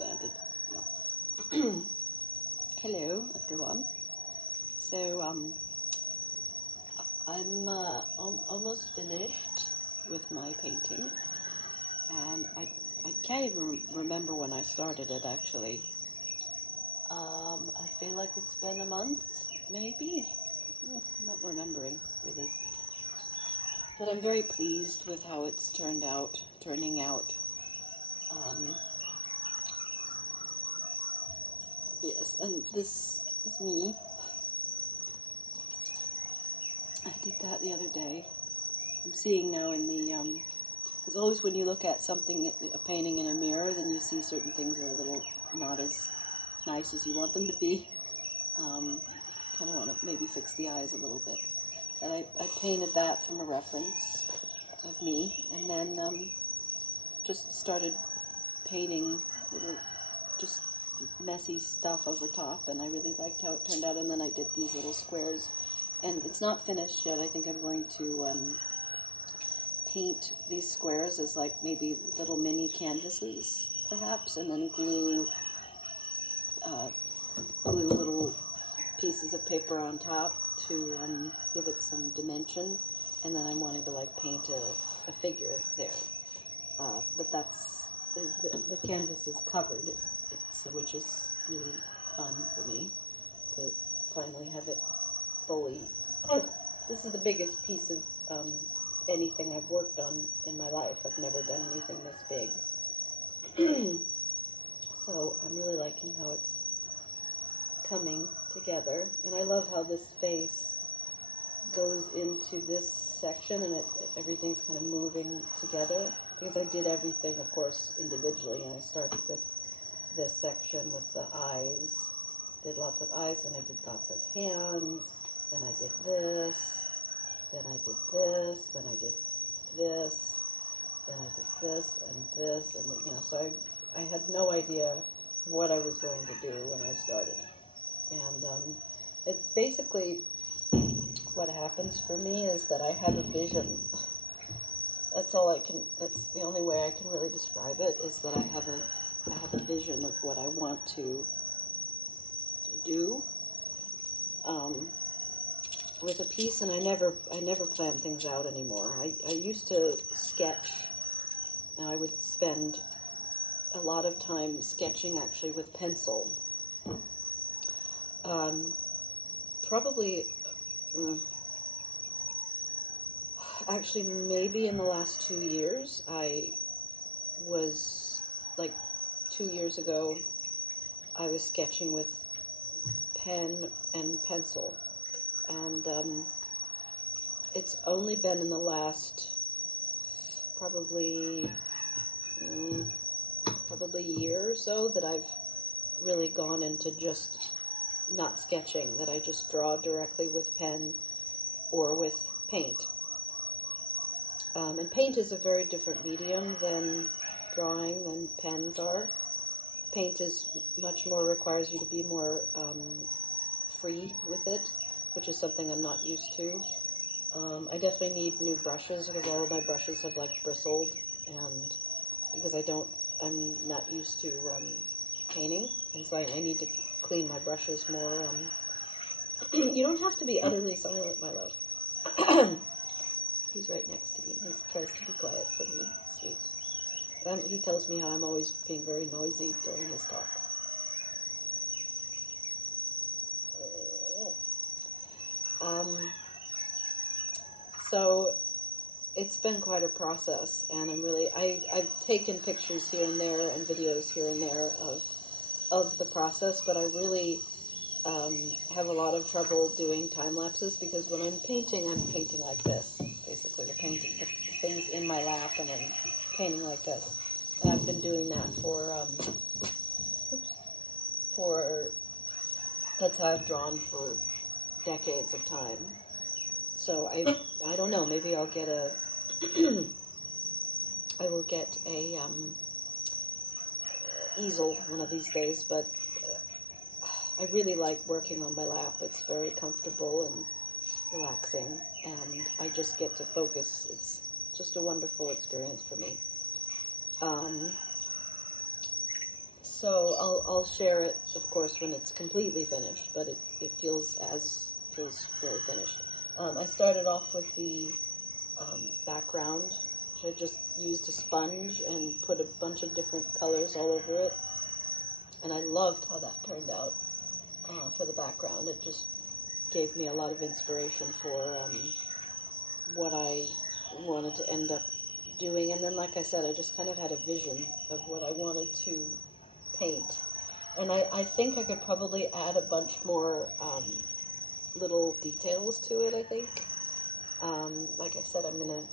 slanted. No. Hello, everyone. So, I'm almost finished with my painting, and I can't even remember when I started it, actually. I feel like it's been a month, maybe? I'm not remembering, really. But I'm very pleased with how it's turning out. Yes, and this is me. I did that the other day. I'm seeing now in the, it's always when you look at something, a painting in a mirror, then you see certain things are a little not as nice as you want them to be. Kind of want to maybe fix the eyes a little bit. And I painted that from a reference of me, and then just started painting little, just messy stuff over top, and I really liked how it turned out. And then I did these little squares, and it's not finished yet. I think I'm going to paint these squares as like maybe little mini canvases, perhaps, and then glue little pieces of paper on top to give it some dimension. And then I'm wanting to like paint a figure there, but that's the canvas is covered, which is really fun for me to finally have it fully. This is the biggest piece of anything I've worked on in my life. I've never done anything this big. So I'm really liking how it's coming together, and I love how this face goes into this section, and everything's kind of moving together, because I did everything, of course, individually, and I started with this section with the eyes, did lots of eyes, then I did lots of hands, then I did this, then I did this, then I did this, then I did this, and so I had no idea what I was going to do when I started. And it basically, what happens for me is that I have a vision. That's the only way I can really describe it, is that I have a vision of what I want to do with a piece, and I never plan things out anymore. I used to sketch, and I would spend a lot of time sketching actually with pencil. Probably, actually maybe in the last 2 years, I was, like 2 years ago, I was sketching with pen and pencil. And it's only been in the last probably year or so that I've really gone into just not sketching, that I just draw directly with pen or with paint. And paint is a very different medium than drawing, than pens are. Paint is much more, requires you to be more free with it, which is something I'm not used to. I definitely need new brushes, because all of my brushes have like bristled, and because I'm not used to painting, and so I need to clean my brushes more. You don't have to be utterly silent, my love. He's right next to me. He tries to be quiet for me. Sweet. He tells me how I'm always being very noisy during his talks. So it's been quite a process, and I've taken pictures here and there and videos here and there of the process, but I really have a lot of trouble doing time lapses, because when I'm painting like this, basically the things in my lap, and then painting like this. And I've been doing that that's how I've drawn for decades of time. So I don't know, maybe I'll get I will get a easel one of these days, but I really like working on my lap. It's very comfortable and relaxing, and I just get to focus. It's just a wonderful experience for me. So I'll share it, of course, when it's completely finished, but it feels very finished. I started off with the background. I just used a sponge and put a bunch of different colors all over it, and I loved how that turned out for the background. It just gave me a lot of inspiration for what I wanted to end up doing. And then, like I said, I just kind of had a vision of what I wanted to paint. And I think I could probably add a bunch more little details to it, I think. Like I said, I'm going to,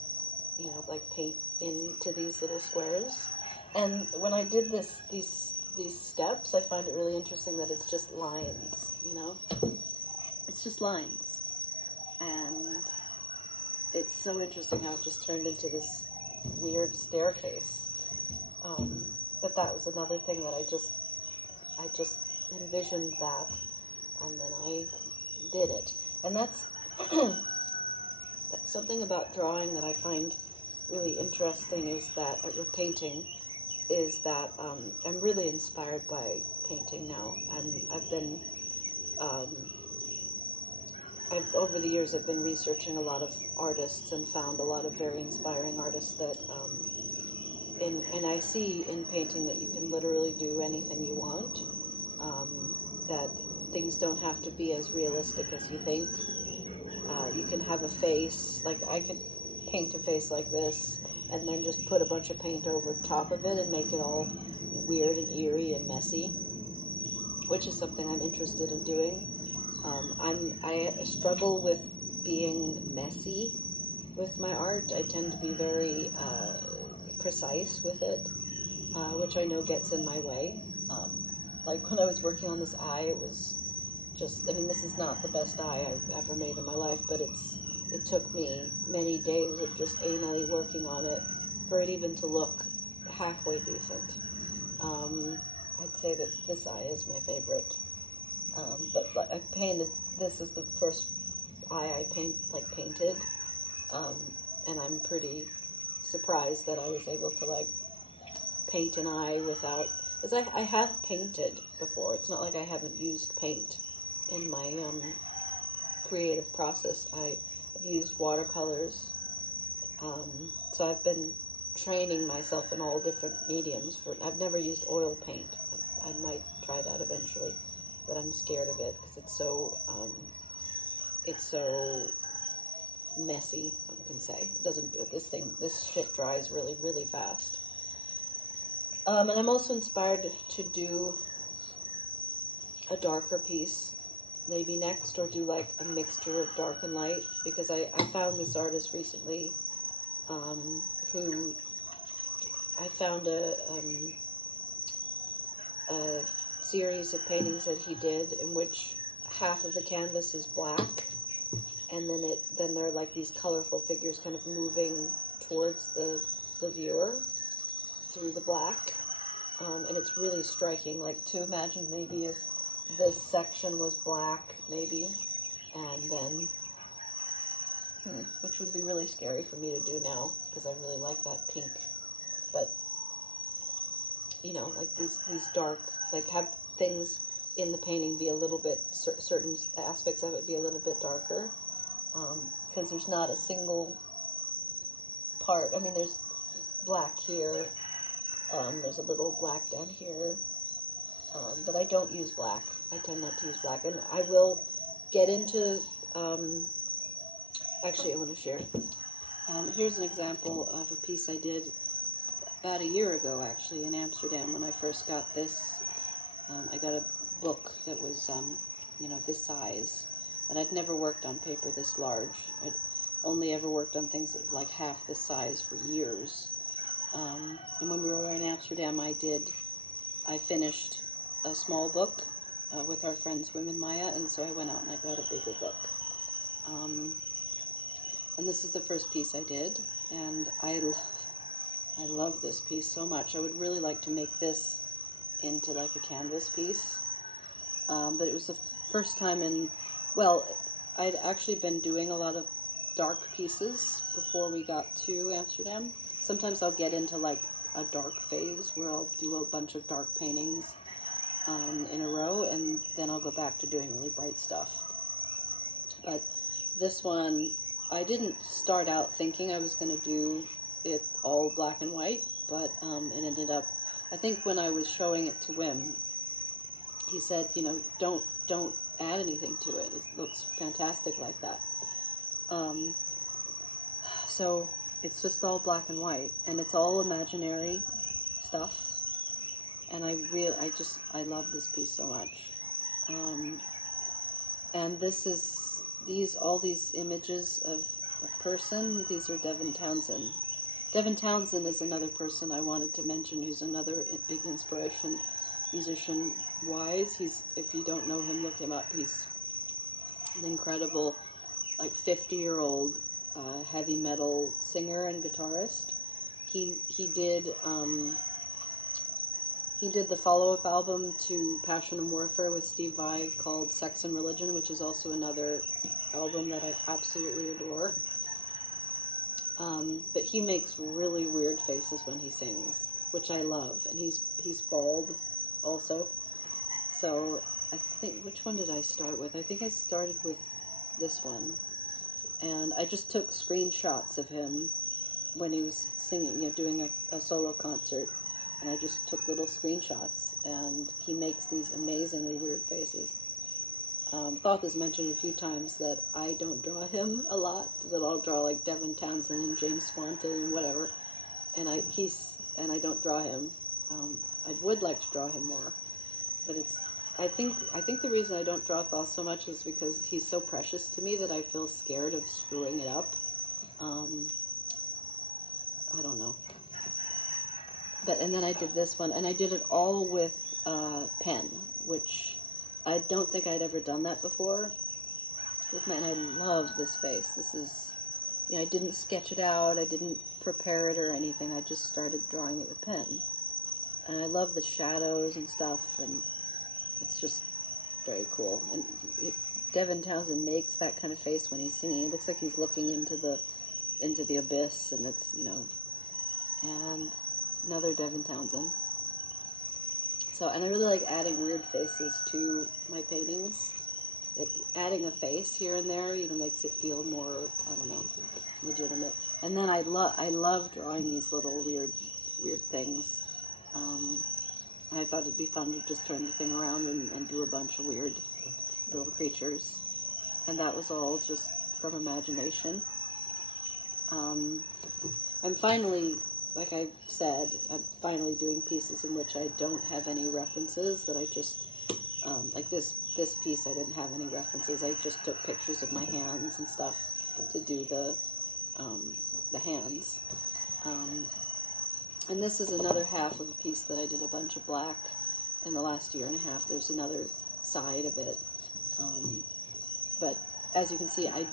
like paint into these little squares. And when I did these steps, I find it really interesting that it's just lines, It's just lines. And it's so interesting how it just turned into this weird staircase. But that was another thing that I just envisioned that, and then I did it. And that's something about drawing that I find really interesting is that, or painting, is that I'm really inspired by painting now. Over the years, I've been researching a lot of artists and found a lot of very inspiring artists that, and I see in painting that you can literally do anything you want, that things don't have to be as realistic as you think. You can have a face, like I could paint a face like this, and then just put a bunch of paint over top of it and make it all weird and eerie and messy, which is something I'm interested in doing. I struggle with being messy with my art. I tend to be very precise with it, which I know gets in my way. Like when I was working on this eye, it was just, this is not the best eye I've ever made in my life, but it took me many days of just anally working on it for it even to look halfway decent. I'd say that this eye is my favorite. But I painted, this is the first eye I painted, and I'm pretty surprised that I was able to paint an eye without, because I have painted before. It's not like I haven't used paint in my creative process. I've used watercolors, so I've been training myself in all different mediums. I've never used oil paint. I might try that eventually, but I'm scared of it because it's so messy, one can say. It doesn't, this shit dries really, really fast. And I'm also inspired to do a darker piece maybe next, or do a mixture of dark and light, because I found this artist recently, who I found a series of paintings that he did in which half of the canvas is black, and then there are these colorful figures kind of moving towards the viewer through the black, and it's really striking. To imagine maybe if this section was black, maybe, and then, which would be really scary for me to do now, because I really like that pink, but, these dark, have things in the painting be a little bit, certain aspects of it be a little bit darker, because there's not a single part. There's black here, there's a little black down here, but I don't use black. I tend not to use black, and I will get into, actually I want to share. Here's an example of a piece I did about a year ago, actually, in Amsterdam when I first got this. I got a book that was, this size, and I'd never worked on paper this large. I'd only ever worked on things that were half this size for years. And when we were in Amsterdam, I finished a small book with our friend Women Maya, and so I went out and I got a bigger book. And this is the first piece I did, and I love this piece so much. I would really like to make this into a canvas piece, but it was the first time I'd actually been doing a lot of dark pieces before we got to Amsterdam. Sometimes I'll get into a dark phase where I'll do a bunch of dark paintings, in a row, and then I'll go back to doing really bright stuff. But this one, I didn't start out thinking I was going to do it all black and white, but it ended up, I think when I was showing it to Wim, he said, you know, don't add anything to it. It looks fantastic like that. So it's just all black and white, and it's all imaginary stuff. And I love this piece so much. And all these images of a person, these are Devin Townsend. Devin Townsend is another person I wanted to mention who's another big inspiration, musician-wise. If you don't know him, look him up. He's an incredible, like 50-year-old heavy metal singer and guitarist. He did the follow-up album to Passion and Warfare with Steve Vai called Sex and Religion, which is also another album that I absolutely adore. But he makes really weird faces when he sings, which I love. And he's bald also. So I think, which one did I start with? I think I started with this one. And I just took screenshots of him when he was singing, you know, doing a solo concert. And I just took little screenshots, and he makes these amazingly weird faces. Thoth has mentioned a few times that I don't draw him a lot, that I'll draw like Devin Townsend and James Swanton and whatever, and I don't draw him. I would like to draw him more, but I think the reason I don't draw Thoth so much is because he's so precious to me that I feel scared of screwing it up. I don't know. And then I did this one, and I did it all with pen, which I don't think I'd ever done that before. And I love this face. This is, you know, I didn't sketch it out, I didn't prepare it or anything. I just started drawing it with pen. And I love the shadows and stuff, and it's just very cool. And Devin Townsend makes that kind of face when he's singing. It looks like he's looking into the abyss, and it's, you know, and another Devin Townsend. So, and I really like adding weird faces to my paintings. Adding a face here and there, you know, makes it feel more, I don't know, legitimate. And then I love drawing these little weird things. I thought it'd be fun to just turn the thing around and do a bunch of weird little creatures. And that was all just from imagination. I'm finally, like I said, I'm finally doing pieces in which I don't have any references, that I just, like this piece I didn't have any references. I just took pictures of my hands and stuff to do the hands. And this is another half of a piece that I did a bunch of black in the last year and a half. There's another side of it. But as you can see, I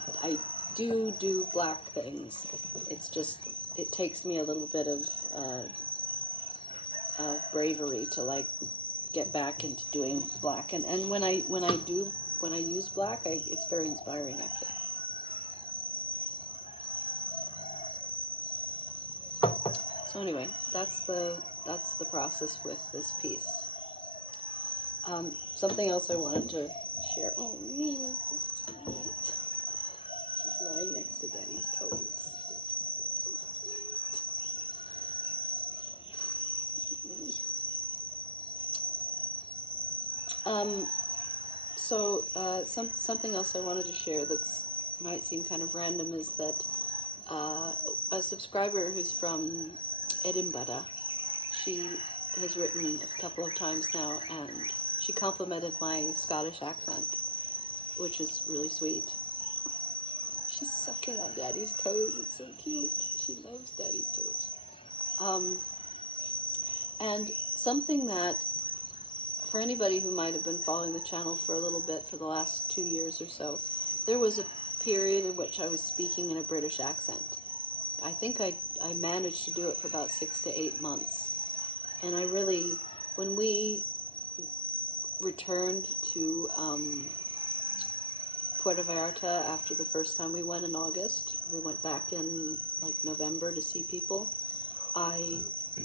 do black things. It's just, it takes me a little bit of bravery to like get back into doing black, and when I use black, it's very inspiring actually. So anyway, that's the process with this piece. Something else I wanted to share. Oh, Mia, so sweet. She's lying next to Daddy's toes. Something else I wanted to share that's might seem kind of random is that a subscriber who's from Edinburgh, she has written a couple of times now, and she complimented my Scottish accent, which is really sweet. She's sucking on Daddy's toes. It's so cute. She loves Daddy's toes. And something that, for anybody who might have been following the channel for a little bit for the last 2 years or so, there was a period in which I was speaking in a British accent. I think I managed to do it for about 6 to 8 months. And I really, when we returned to Puerto Vallarta after the first time we went in August, we went back in like November to see people, I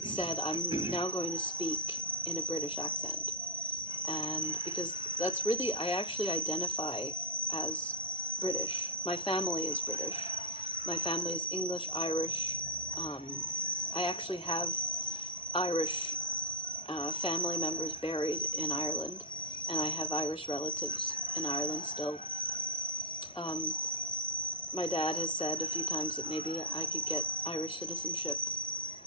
said, I'm now going to speak in a British accent. And because that's really, I actually identify as British. My family is British. My family is English, Irish. I actually have Irish family members buried in Ireland, and I have Irish relatives in Ireland still. My dad has said a few times that maybe I could get Irish citizenship,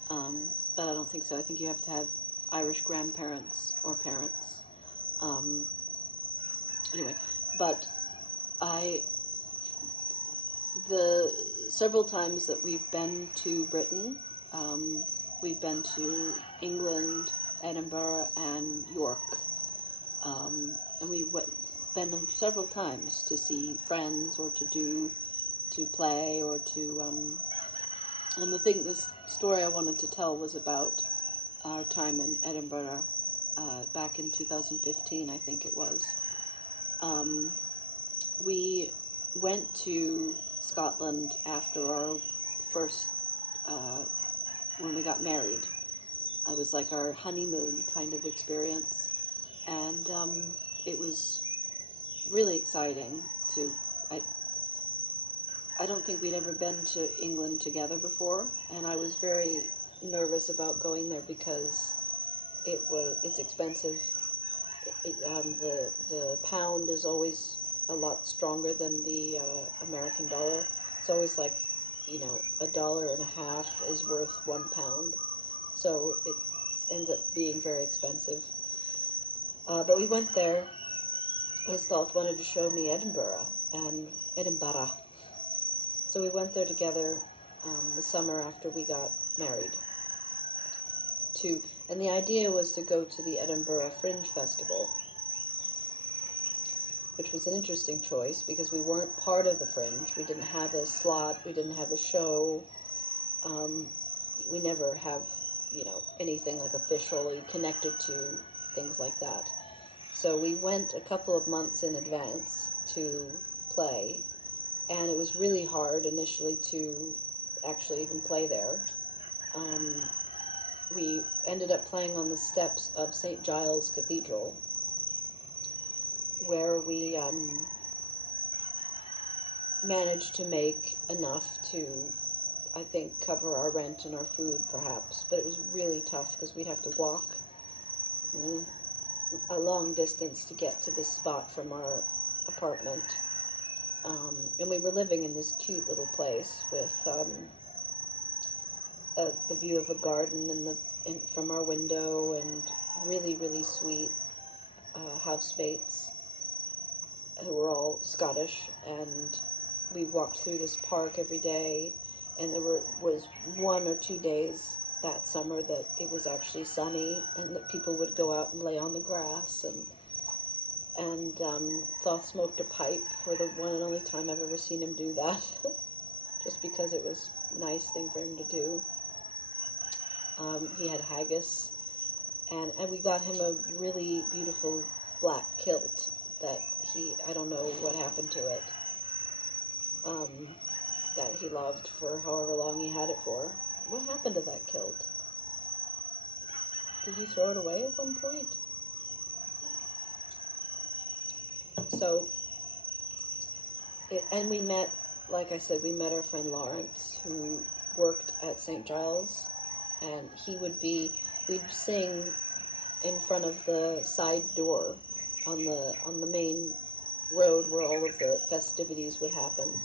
but I don't think so. I think you have to have Irish grandparents or parents. Anyway, but the several times that we've been to Britain, we've been to England, Edinburgh, and York, and been several times to see friends or to play or to, and this story I wanted to tell was about our time in Edinburgh, back in 2015, I think it was. We went to Scotland after our first, when we got married. It was like our honeymoon kind of experience, and it was really exciting to, I don't think we'd ever been to England together before, and I was very nervous about going there because it's expensive. The pound is always a lot stronger than the American dollar. It's always like, $1.50 is worth £1, so it ends up being very expensive. But we went there because Thoth wanted to show me Edinburgh. So we went there together the summer after we got married. And the idea was to go to the Edinburgh Fringe Festival, which was an interesting choice because we weren't part of the Fringe. We didn't have a slot. We didn't have a show. We never have, anything like officially connected to things like that. So we went a couple of months in advance to play, and it was really hard initially to actually even play there. We ended up playing on the steps of St. Giles Cathedral, where we managed to make enough to, I think, cover our rent and our food, perhaps. But it was really tough because we'd have to walk a long distance to get to this spot from our apartment. And we were living in this cute little place with the view of a garden from our window, and really, really sweet housemates who were all Scottish. And we walked through this park every day, and there was 1 or 2 days that summer that it was actually sunny, and that people would go out and lay on the grass, and Thoth smoked a pipe for the one and only time I've ever seen him do that, just because it was a nice thing for him to do. He had haggis, and we got him a really beautiful black kilt that I don't know what happened to it, that he loved for however long he had it for. What happened to that kilt? Did you throw it away at one point? So, and we met, like I said, we met our friend Laurence, who worked at St. Giles, and we'd sing in front of the side door on the main road where all of the festivities would happen.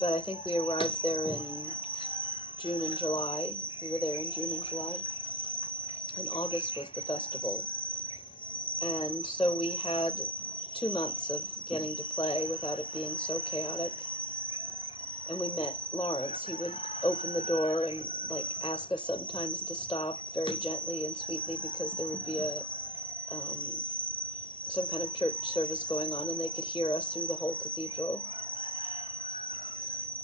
But I think we arrived there in June and July. We were there in June and July. And August was the festival. And so we had 2 months of getting to play without it being so chaotic. And we met Laurence. He would open the door and ask us sometimes to stop very gently and sweetly, because there would be some kind of church service going on, and they could hear us through the whole cathedral.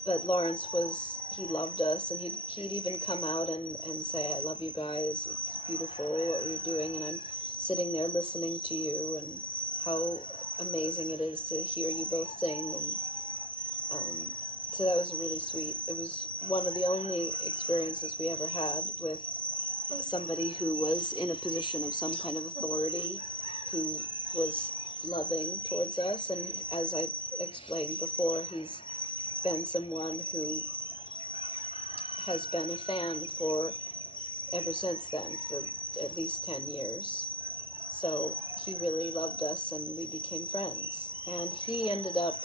But Laurence he loved us, and he'd even come out and say, "I love you guys, it's beautiful what you're doing, and I'm sitting there listening to you, and how amazing it is to hear you both sing." And so that was really sweet. It was one of the only experiences we ever had with somebody who was in a position of some kind of authority, who was loving towards us, and as I explained before, he's been someone who has been a fan for ever since then, for at least 10 years. So he really loved us, and we became friends. And he ended up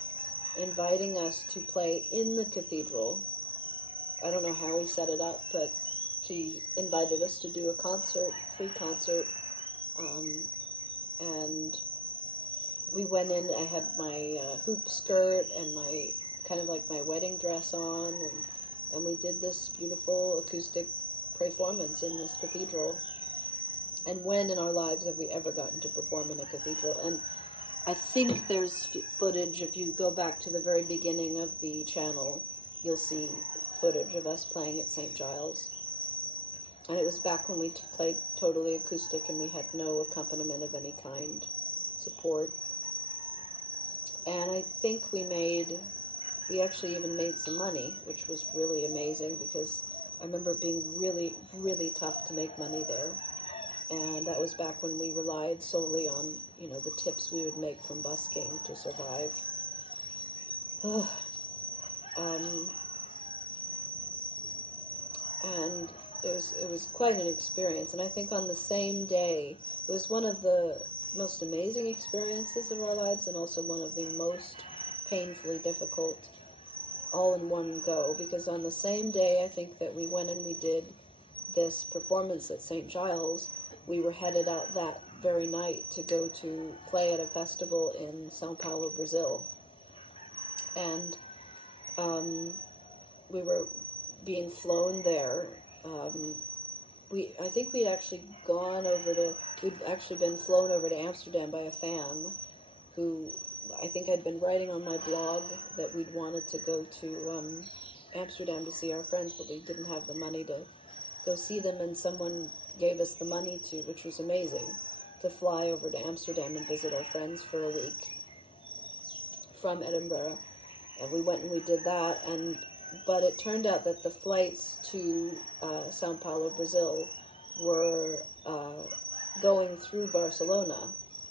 inviting us to play in the cathedral. I don't know how he set it up, but he invited us to do a concert, free concert, and we went in. I had my hoop skirt and my kind of like my wedding dress on, and we did this beautiful acoustic performance in this cathedral. And when in our lives have we ever gotten to perform in a cathedral? And I think there's footage, if you go back to the very beginning of the channel, you'll see footage of us playing at St. Giles. And it was back when we played totally acoustic and we had no accompaniment of any kind, support. And I think we actually even made some money, which was really amazing, because I remember it being really, really tough to make money there. And that was back when we relied solely on, the tips we would make from busking to survive. And it was quite an experience. And I think on the same day, it was one of the most amazing experiences of our lives, and also one of the most painfully difficult, all in one go. Because on the same day, I think that we went and we did this performance at St. Giles, we were headed out that very night to go to play at a festival in São Paulo, Brazil. And we were being flown there. I think we'd actually been flown over to Amsterdam by a fan who, I think I'd been writing on my blog that we'd wanted to go to Amsterdam to see our friends, but we didn't have the money to go see them, and someone gave us the money which was amazing, to fly over to Amsterdam and visit our friends for a week from Edinburgh. And we went and we did that, but it turned out that the flights to São Paulo, Brazil were going through Barcelona.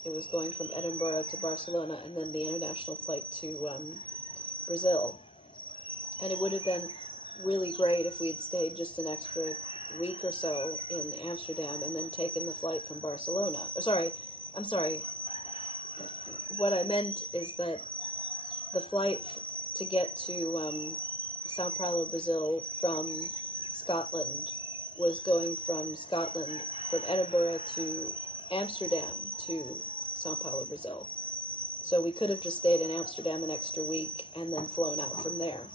It was going from Edinburgh to Barcelona, and then the international flight to Brazil. And it would have been really great if we had stayed just an extra week or so in Amsterdam and then taken the flight from Barcelona. I'm sorry. What I meant is that the flight to get to São Paulo, Brazil from Scotland was going from Scotland, from Edinburgh to Amsterdam to São Paulo, Brazil. So we could have just stayed in Amsterdam an extra week and then flown out from there.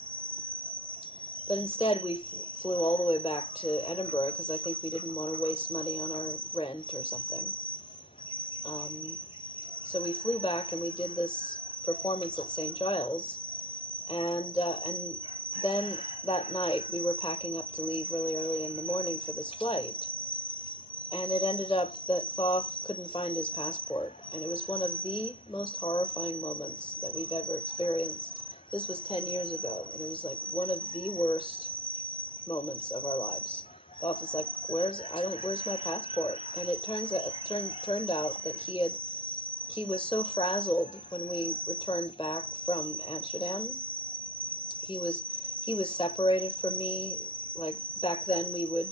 But instead we flew all the way back to Edinburgh because I think we didn't want to waste money on our rent or something. So we flew back and we did this performance at St. Giles, and then that night we were packing up to leave really early in the morning for this flight, and it ended up that Thoth couldn't find his passport, and it was one of the most horrifying moments that we've ever experienced. This was 10 years ago, and it was like one of the worst moments of our lives. Thoth was like, where's my passport? And it turned out that he was so frazzled when we returned back from Amsterdam. He was separated from me. Like back then we would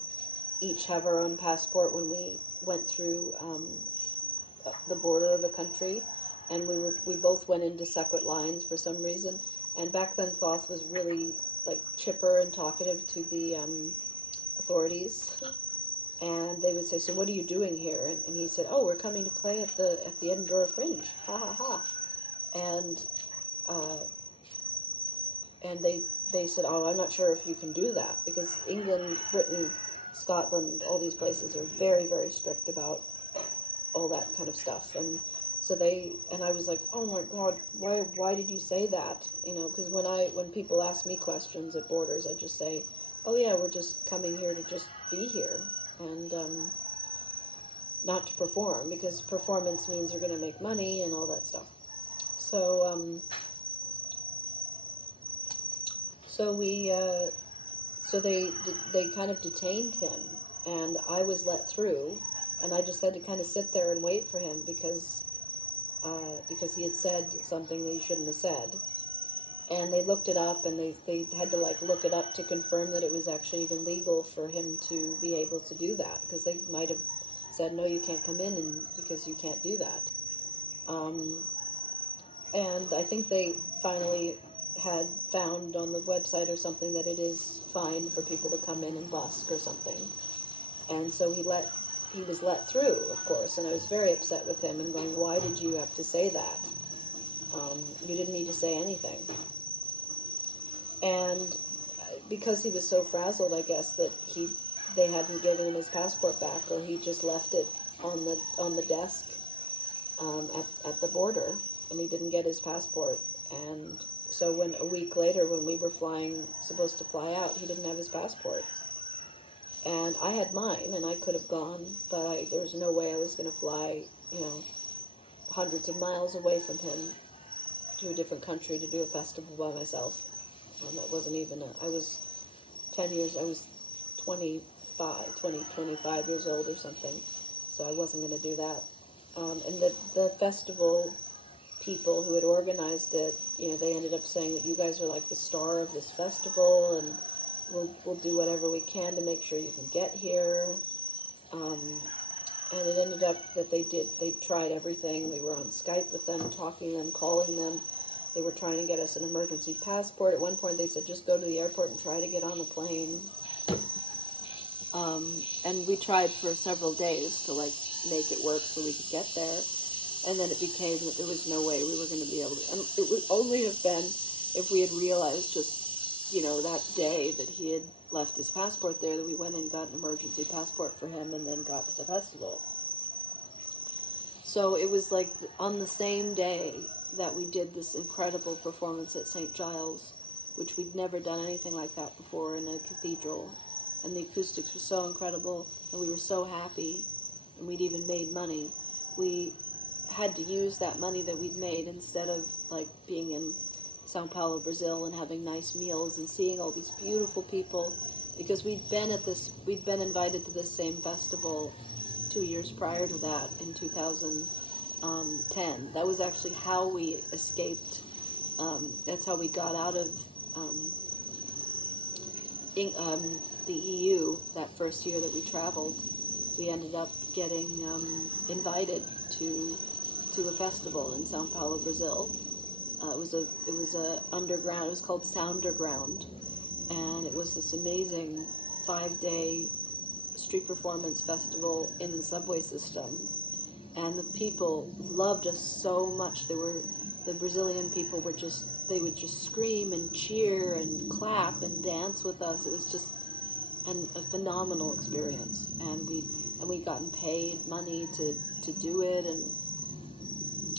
each have our own passport when we went through the border of a country, and we both went into separate lines for some reason. And back then Thoth was really like chipper and talkative to the authorities, and they would say, so what are you doing here? And he said, oh, we're coming to play at the Edinburgh Fringe, ha ha ha. And they said, oh, I'm not sure if you can do that, because England, Britain, Scotland, all these places are very, very strict about all that kind of stuff. And so I was like, oh my God, why did you say that? Because when people ask me questions at borders, I just say, oh yeah, we're just coming here to just be here, and not to perform, because performance means you're going to make money and all that stuff. So they kind of detained him, and I was let through, And I just had to kind of sit there and wait for him because he had said something that he shouldn't have said. And they looked it up, and they had to like look it up to confirm that it was actually even legal for him to be able to do that, because they might have said, no, you can't come in and because you can't do that. And I think they finally had found on the website or something that it is fine for people to come in and busk or something. And so he was let through, of course, and I was very upset with him and going, why did you have to say that? You didn't need to say anything. And because he was so frazzled, I guess, that they hadn't given him his passport back, or he just left it on the desk at the border, and he didn't get his passport. And so when a week later, when we were supposed to fly out, he didn't have his passport. And I had mine, and I could have gone, but there was no way I was going to fly, hundreds of miles away from him to a different country to do a festival by myself. That wasn't even I was 25 years old or something, so I wasn't going to do that. And the festival people who had organized it, they ended up saying that you guys are like the star of this festival, and we'll do whatever we can to make sure you can get here. And it ended up that they tried everything. We were on Skype with them, talking to them, calling them. They were trying to get us an emergency passport. At one point they said, just go to the airport and try to get on the plane. And we tried for several days to make it work so we could get there. And then it became that there was no way we were going to be able to. And it would only have been if we had realized just, that day that he had left his passport there, that we went and got an emergency passport for him and then got to the festival. So it was like on the same day that we did this incredible performance at St. Giles, which we'd never done anything like that before in a cathedral. And the acoustics were so incredible, and we were so happy, and we'd even made money. We had to use that money that we'd made instead of being in São Paulo, Brazil, and having nice meals and seeing all these beautiful people, because we'd been invited to this same festival 2 years prior to that in 2010. That was actually how we escaped. That's how we got out of the EU that first year that we traveled. We ended up getting invited to a festival in São Paulo, Brazil. It was a underground. It was called Sounderground, and it was this amazing 5-day street performance festival in the subway system. And the people loved us so much. The Brazilian people would just scream and cheer and clap and dance with us. It was just a phenomenal experience. And we'd gotten paid money to do it, and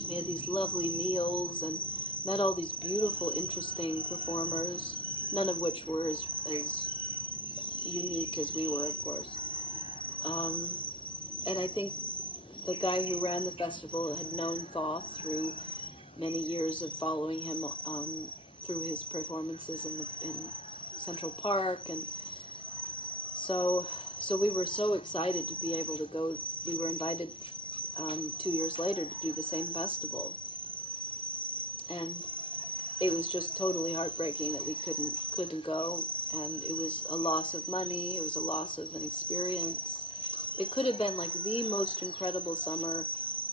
we had these lovely meals and met all these beautiful, interesting performers, none of which were as unique as we were, of course. And I think the guy who ran the festival had known Thoth through many years of following him through his performances in Central Park, and so we were so excited to be able to go. We were invited 2 years later to do the same festival, and it was just totally heartbreaking that we couldn't go, and it was a loss of money. It was a loss of an experience. It could have been the most incredible summer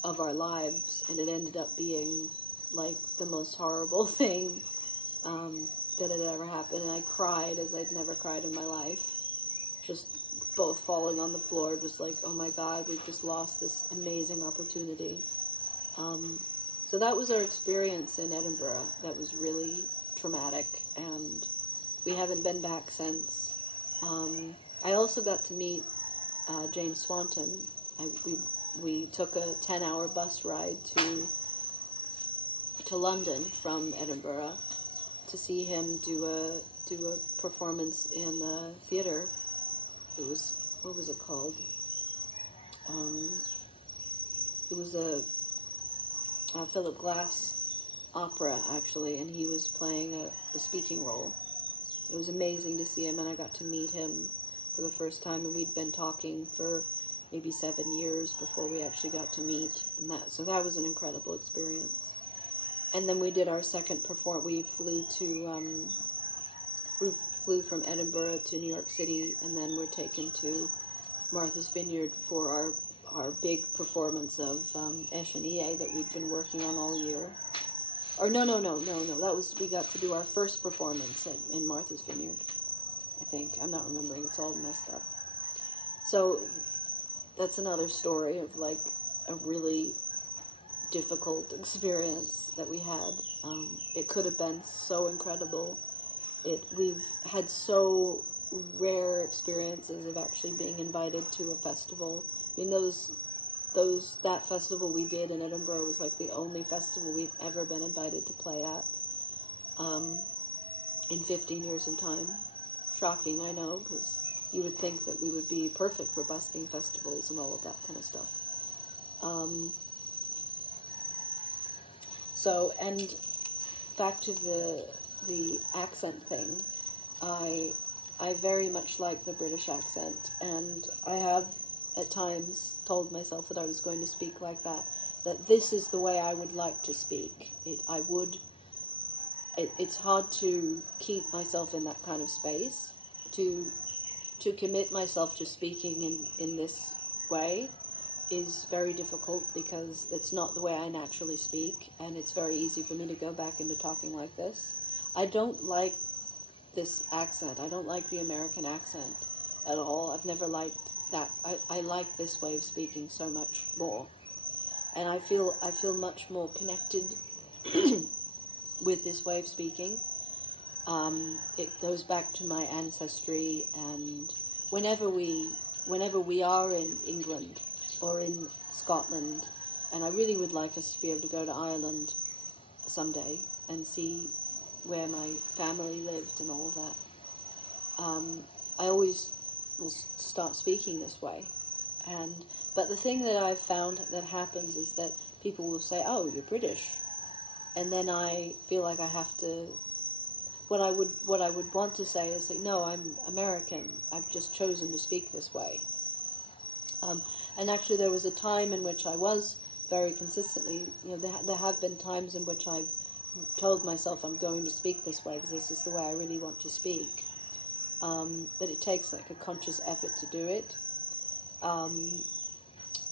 of our lives, and it ended up being the most horrible thing that had ever happened. And I cried as I'd never cried in my life, just both falling on the floor, just oh my God, we've just lost this amazing opportunity. So that was our experience in Edinburgh. That was really traumatic, and we haven't been back since. I also got to meet James Swanton. We took a 10-hour bus ride to London from Edinburgh to see him do a performance in the theater. It was, what was it called? It was a Philip Glass opera, actually, and he was playing a speaking role. It was amazing to see him, and I got to meet him for the first time, and we'd been talking for maybe 7 years before we actually got to meet. And so that was an incredible experience. And then we did our second perform. We flew from Edinburgh to New York City, and then we're taken to Martha's Vineyard for our big performance of Eshanie that we'd been working on all year. Or no. That was, we got to do our first performance in Martha's Vineyard, I think. I'm not remembering. It's all messed up. So that's another story of like a really difficult experience that we had. It could have been so incredible. We've had so rare experiences of actually being invited to a festival. I mean, that festival we did in Edinburgh was like the only festival we've ever been invited to play at in 15 years of time. Shocking, I know, because you would think that we would be perfect for busking festivals and all of that kind of stuff. So, and back to the accent thing, I very much like the British accent, and I have at times told myself that I was going to speak like that this is the way I would like to speak. It's hard to keep myself in that kind of space, to commit myself to speaking in this way is very difficult, because it's not the way I naturally speak, and it's very easy for me to go back into talking like this. I don't like this accent. I don't like the American accent at all. I've never liked that. I like this way of speaking so much more, and I feel much more connected with this way of speaking. It goes back to my ancestry, and whenever we are in England or in Scotland, and I really would like us to be able to go to Ireland someday and see where my family lived and all that. I always will start speaking this way, but the thing that I've found that happens is that people will say, "Oh, you're British," and then I feel like I have to. What I would want to say is like, "No, I'm American. I've just chosen to speak this way." And actually, there was a time in which I was very consistently, there have been times in which I've told myself I'm going to speak this way because this is the way I really want to speak. But it takes like a conscious effort to do it.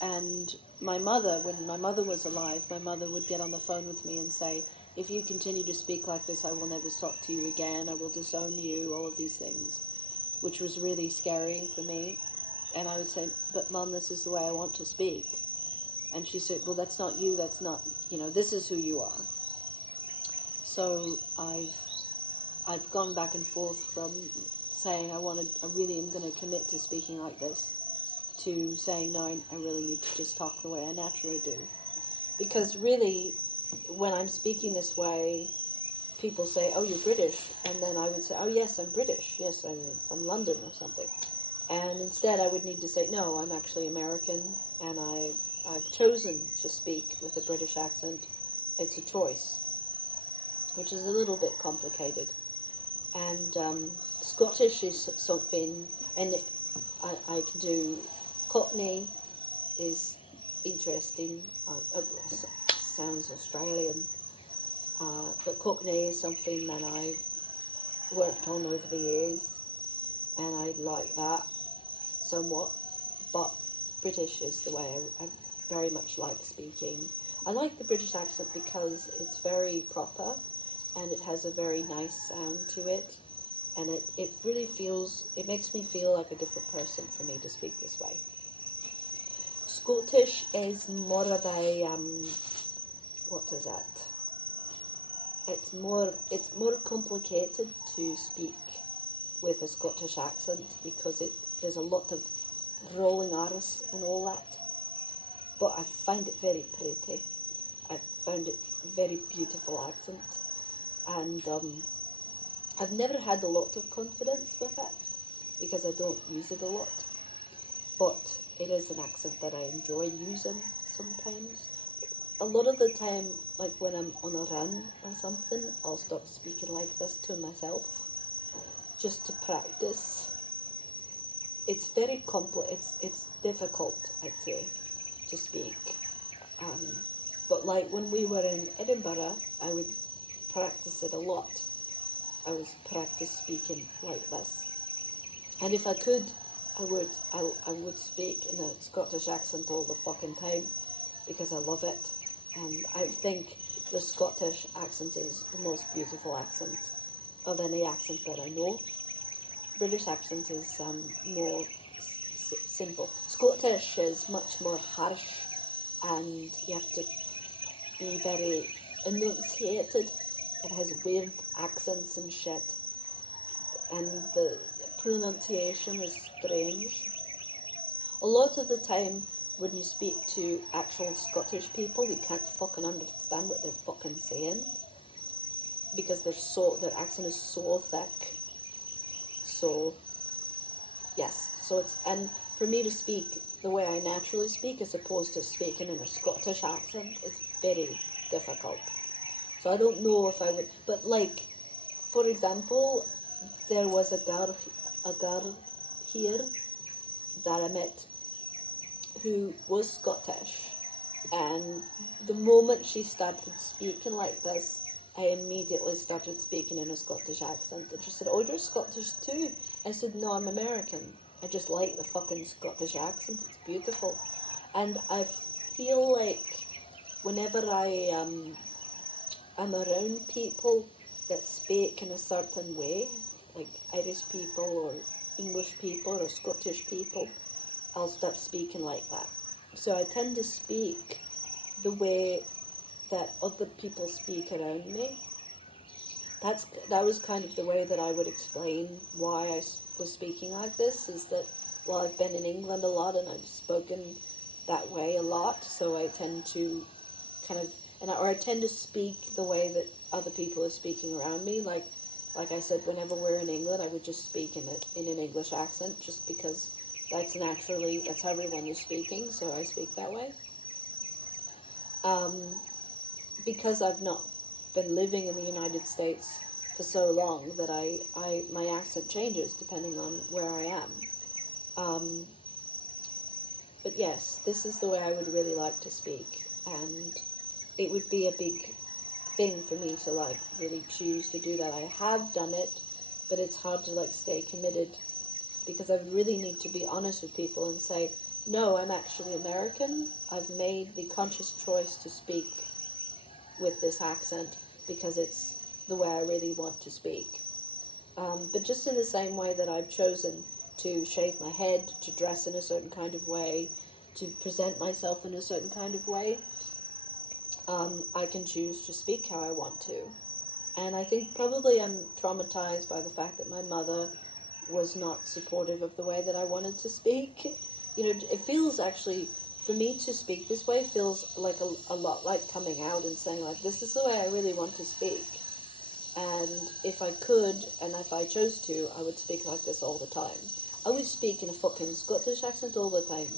And my mother, when my mother was alive, my mother would get on the phone with me and say, "If you continue to speak like this, I will never talk to you again. I will disown you," all of these things, which was really scary for me. And I would say, "But Mum, this is the way I want to speak." And she said, "Well, that's not you. That's not, this is who you are." So I've gone back and forth from saying I really am going to commit to speaking like this, to saying, no, I really need to just talk the way I naturally do. Because really, when I'm speaking this way, people say, "Oh, you're British." And then I would say, "Oh, yes, I'm British. Yes, I'm from London or something." And instead I would need to say, "No, I'm actually American, and I've chosen to speak with a British accent. It's a choice," which is a little bit complicated. And Scottish is something, and I can do Cockney is interesting. Sounds Australian, but Cockney is something that I've worked on over the years, and I like that somewhat. But British is the way I very much like speaking. I like the British accent because it's very proper, and it has a very nice sound to it, and it really it makes me feel like a different person for me to speak this way. Scottish is more of a, what is that? It's more complicated to speak with a Scottish accent, because there's a lot of rolling R's and all that. But I find it very pretty. I found it very beautiful accent. And I've never had a lot of confidence with it, because I don't use it a lot. But it is an accent that I enjoy using sometimes. A lot of the time, like when I'm on a run or something, I'll start speaking like this to myself, just to practice. it's very complex. It's difficult, I'd say, to speak. But like when we were in Edinburgh, I would practice it a lot. I was practice speaking like this, and if I could, I would speak in a Scottish accent all the fucking time because I love it, and I think the Scottish accent is the most beautiful accent of any accent that I know. British accent is more simple. Scottish is much more harsh, and you have to be very enunciated. It has weird accents and shit, and the pronunciation is strange. A lot of the time, when you speak to actual Scottish people, you can't fucking understand what they're fucking saying because their accent is so thick. So, yes. So it's, and for me to speak the way I naturally speak as opposed to speaking in a Scottish accent, it's very difficult. So I don't know if I would, but like, for example, there was a girl here that I met who was Scottish, and the moment she started speaking like this, I immediately started speaking in a Scottish accent, and she said, "Oh, you're Scottish too?" I said, "No, I'm American. I just like the fucking Scottish accent. It's beautiful." And I feel like whenever I'm around people that speak in a certain way, like Irish people or English people or Scottish people, I'll start speaking like that. So I tend to speak the way that other people speak around me. That was kind of the way that I would explain why I was speaking like this, is that, well, I've been in England a lot and I've spoken that way a lot, so I tend to kind of, or I tend to speak the way that other people are speaking around me. Like I said, whenever we're in England, I would just speak in an English accent, just because that's how everyone is speaking, so I speak that way. Because I've not been living in the United States for so long that my accent changes depending on where I am. But yes, this is the way I would really like to speak, and it would be a big thing for me to like really choose to do that. I have done it, but it's hard to like stay committed, because I really need to be honest with people and say, no, I'm actually American. I've made the conscious choice to speak with this accent because it's the way I really want to speak. But just in the same way that I've chosen to shave my head, to dress in a certain kind of way, to present myself in a certain kind of way, I can choose to speak how I want to. And I think probably I'm traumatized by the fact that my mother was not supportive of the way that I wanted to speak. You know, it feels actually, for me to speak this way feels like a lot like coming out and saying like, this is the way I really want to speak. And if I could, and if I chose to, I would speak like this all the time. I would speak in a fucking Scottish accent all the time,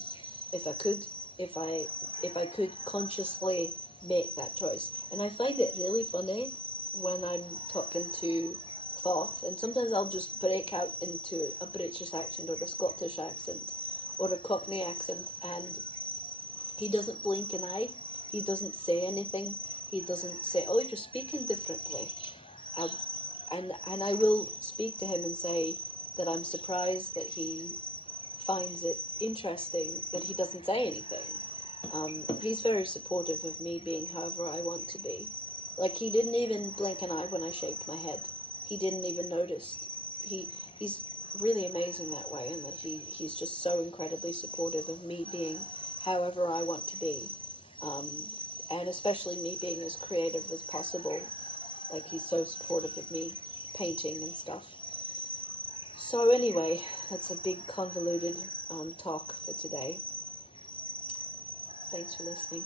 if I could, if I could consciously make that choice. And I find it really funny when I'm talking to Thoth, and sometimes I'll just break out into a British accent or a Scottish accent or a Cockney accent, and he doesn't blink an eye, he doesn't say anything, he doesn't say, oh, you're speaking differently. And I will speak to him and say that I'm surprised that he finds it interesting that he doesn't say anything. He's very supportive of me being however I want to be. Like, he didn't even blink an eye when I shaved my head. He didn't even notice. He's really amazing that way, and that he's just so incredibly supportive of me being however I want to be. And especially me being as creative as possible. Like, he's so supportive of me painting and stuff. So anyway, that's a big convoluted talk for today. Thanks for listening.